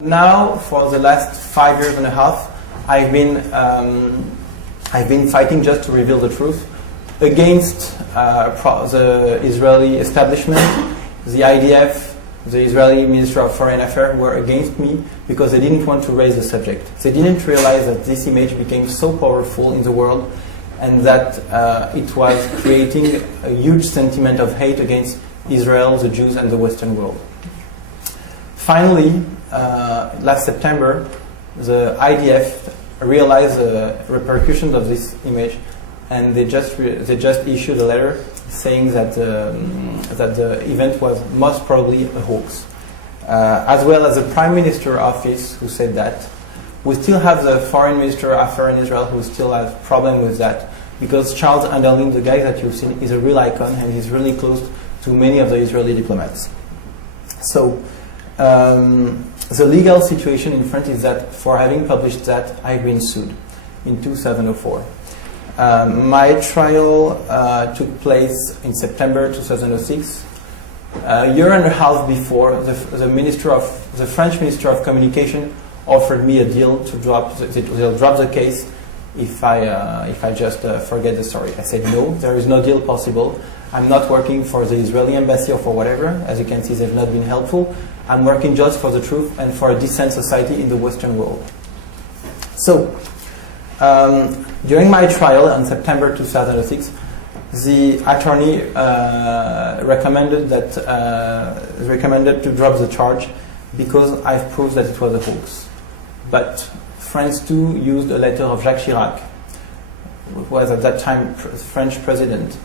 Now, for the last 5 years and a half, I've been fighting just to reveal the truth against the Israeli establishment. The IDF, the Israeli Ministry of Foreign Affairs were against me because they didn't want to raise the subject. They didn't realize that this image became so powerful in the world and that it was creating a huge sentiment of hate against Israel, the Jews, and the Western world. Finally, last September, the IDF realized the repercussions of this image, and they just issued a letter saying that the event was most probably a hoax, as well as the Prime Minister office who said that. We still have the Foreign Minister of Affairs in Israel who still has problem with that, because Charles Anderlin, the guy that you've seen, is a real icon and he's really close to many of the Israeli diplomats. So the legal situation in France is that for having published that, I've been sued in 2004. My trial took place in September 2006. A year and a half before, the French Minister of Communication offered me a deal to drop the case if I just forget the story. I said no, there is no deal possible. I'm not working for the Israeli embassy or for whatever. As you can see, they've not been helpful. I'm working just for the truth and for a decent society in the Western world. So, during my trial in September 2006, the attorney recommended to drop the charge because I've proved that it was a hoax. But France too used a letter of Jacques Chirac, who was at that time French president,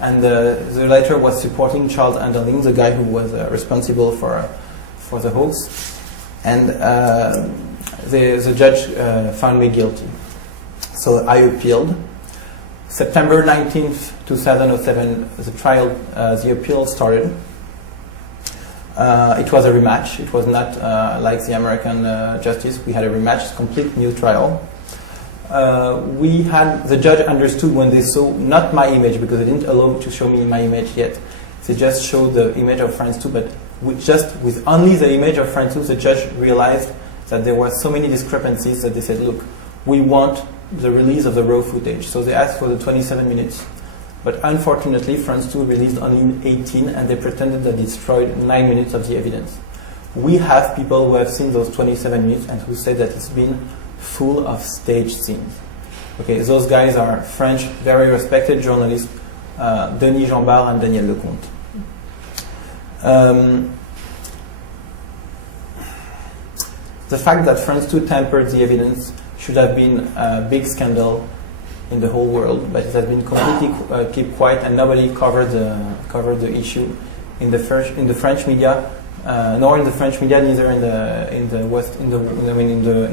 and the letter was supporting Charles Anderlin, the guy who was responsible for the hoax, and the judge found me guilty. So I appealed. September 19th, 2007, the appeal started. It was a rematch. It was not like the American justice. We had a rematch, complete new trial. The judge understood when they saw not my image, because they didn't allow to show me my image yet. They just showed the image of France 2, but with only the image of France 2, the judge realized that there were so many discrepancies that they said, look, we want the release of the raw footage. So they asked for the 27 minutes. But unfortunately, France 2 released only 18, and they pretended that it destroyed 9 minutes of the evidence. We have people who have seen those 27 minutes and who say that it's been full of staged scenes. Okay, those guys are French, very respected journalists, Denis Jambard and Daniel Lecomte. The fact that France 2 tampered the evidence should have been a big scandal in the whole world, but it has been completely kept quiet, and nobody covered the issue in the French media, nor in the French media, neither in the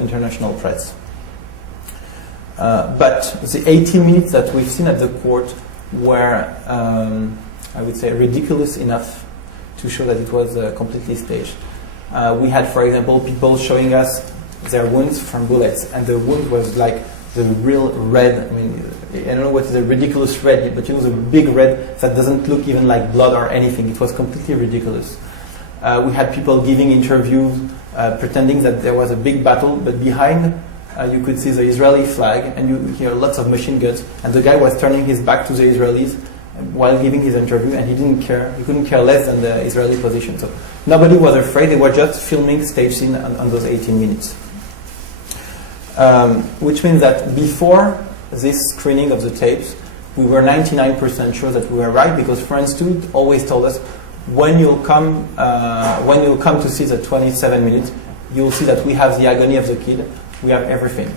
international press. But the 18 minutes that we've seen at the court were, I would say, ridiculous enough to show that it was completely staged. We had, for example, people showing us their wounds from bullets, and the wound was like the real red. I mean, I don't know what is a ridiculous red, but it was a big red that doesn't look even like blood or anything. It was completely ridiculous. We had people giving interviews, pretending that there was a big battle, but behind you could see the Israeli flag, and you hear lots of machine guns, and the guy was turning his back to the Israelis while giving his interview, and he didn't care. He couldn't care less than the Israeli position. So nobody was afraid. They were just filming stage scene on those 18 minutes. Which means that before this screening of the tapes, we were 99% sure that we were right, because France 2 always told us, when you'll come to see the 27 minutes, you'll see that we have the agony of the kid, we have everything.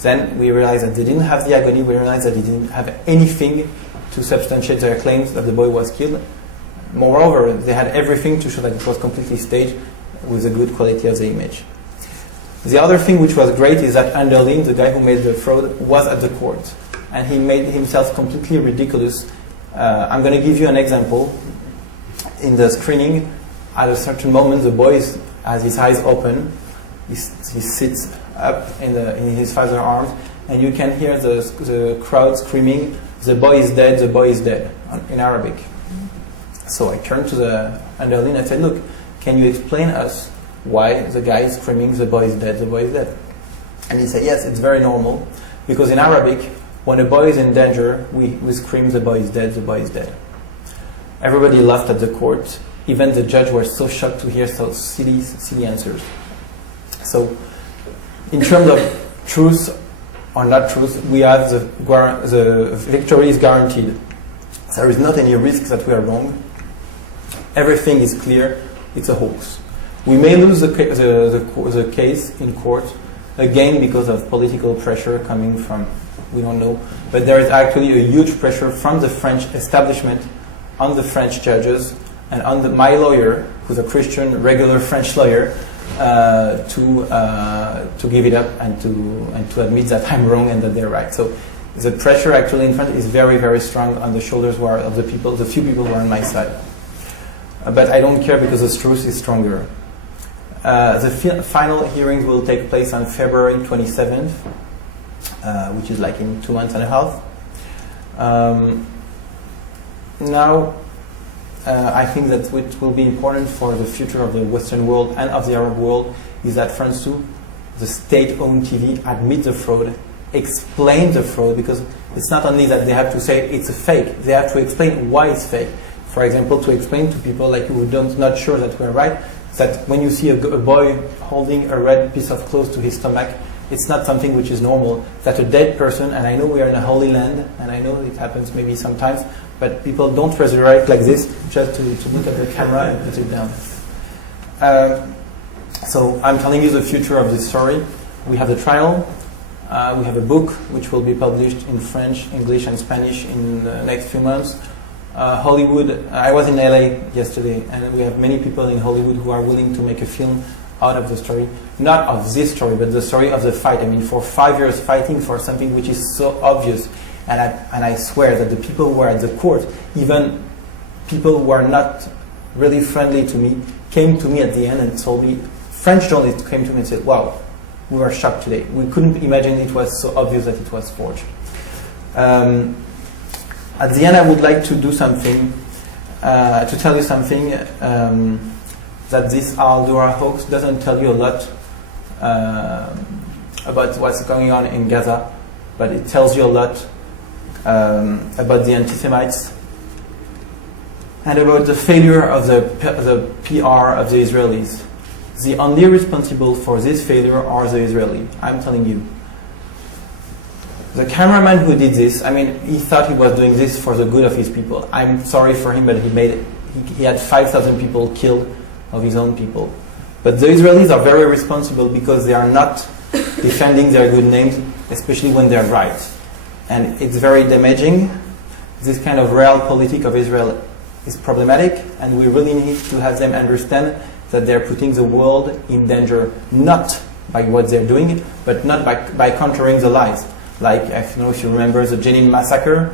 Then we realized that they didn't have the agony, we realized that they didn't have anything to substantiate their claims that the boy was killed. Moreover, they had everything to show that it was completely staged with a good quality of the image. The other thing which was great is that Anderlin, the guy who made the fraud, was at the court, and he made himself completely ridiculous. I'm going to give you an example. In the screening, at a certain moment, the boy has his eyes open. He sits up in his father's arms, and you can hear the crowd screaming, "The boy is dead! The boy is dead!" in Arabic. So I turned to the Anderlin and I said, "Look, can you explain us why the guy is screaming, the boy is dead, the boy is dead. And he said, yes, it's very normal, because in Arabic, when a boy is in danger, we scream, the boy is dead, the boy is dead. Everybody laughed at the court. Even the judge was so shocked to hear so silly answers. So, in terms of truth or not truth, we have the victory is guaranteed. There is not any risk that we are wrong. Everything is clear. It's a hoax. We may lose the case in court, again because of political pressure coming from, we don't know, but there is actually a huge pressure from the French establishment on the French judges and on my lawyer, who's a Christian, regular French lawyer, to give it up and to admit that I'm wrong and that they're right. So the pressure actually in France is very, very strong on the shoulders of the people, the few people who are on my side. But I don't care because the truth is stronger. The final hearings will take place on February 27th, which is like in 2 months and a half. Now, I think that what will be important for the future of the Western world and of the Arab world is that France too, the state-owned TV, admit the fraud, explain the fraud, because it's not only that they have to say it's a fake, they have to explain why it's fake. For example, to explain to people like you who not sure that we're right, that when you see a boy holding a red piece of cloth to his stomach, it's not something which is normal. That a dead person, and I know we are in a holy land, and I know it happens maybe sometimes, but people don't resurrect like this just to look at the camera and put it down. So I'm telling you the future of this story. We have the trial. We have a book which will be published in French, English, and Spanish in the next few months. Hollywood, I was in LA yesterday, and we have many people in Hollywood who are willing to make a film out of the story. Not of this story, but the story of the fight. I mean, for 5 years fighting for something which is so obvious. And I swear that the people who were at the court, even people who are not really friendly to me, came to me at the end and told me, French journalists came to me and said, wow, we were shocked today. We couldn't imagine it was so obvious that it was forged. At the end, I would like to do something, to tell you something, that this al-Durrah hoax doesn't tell you a lot about what's going on in Gaza, but it tells you a lot about the anti-Semites and about the failure of the PR of the Israelis. The only responsible for this failure are the Israelis. I'm telling you. The cameraman who did this, I mean, he thought he was doing this for the good of his people. I'm sorry for him, but he had 5,000 people killed of his own people. But the Israelis are very responsible because they are not defending their good names, especially when they're right. And it's very damaging. This kind of realpolitik of Israel is problematic, and we really need to have them understand that they're putting the world in danger, not by what they're doing, but not by countering the lies. Like, I don't know if you remember the Jenin massacre,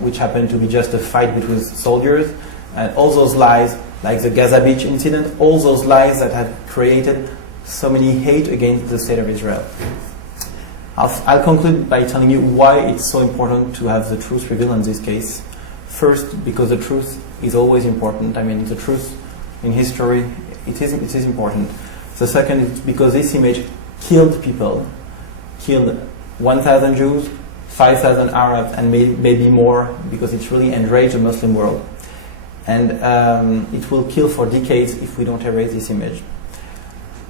which happened to be just a fight between soldiers, and all those lies, like the Gaza Beach incident, all those lies that have created so many hate against the state of Israel. I'll conclude by telling you why it's so important to have the truth revealed in this case. First, because the truth is always important. I mean, the truth in history, it is important. The second is because this image killed people, killed 1,000 Jews, 5,000 Arabs, and maybe more, because it's really enraged the Muslim world. And it will kill for decades if we don't erase this image.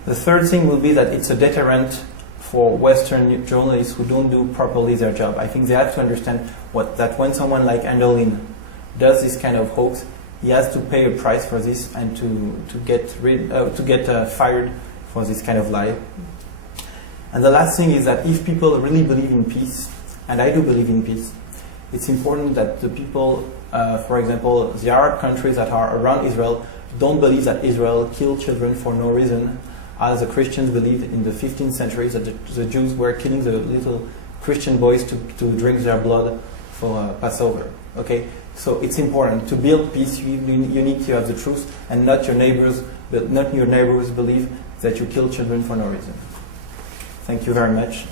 The third thing will be that it's a deterrent for Western journalists who don't do properly their job. I think they have to understand that when someone like Andolin does this kind of hoax, he has to pay a price for this and to get fired for this kind of lie. And the last thing is that if people really believe in peace, and I do believe in peace, it's important that the people, for example, the Arab countries that are around Israel, don't believe that Israel killed children for no reason, as the Christians believed in the 15th century that the Jews were killing the little Christian boys to drink their blood for Passover. Okay, so it's important to build peace. You need to have the truth, and not your neighbors believe that you kill children for no reason. Thank you very much.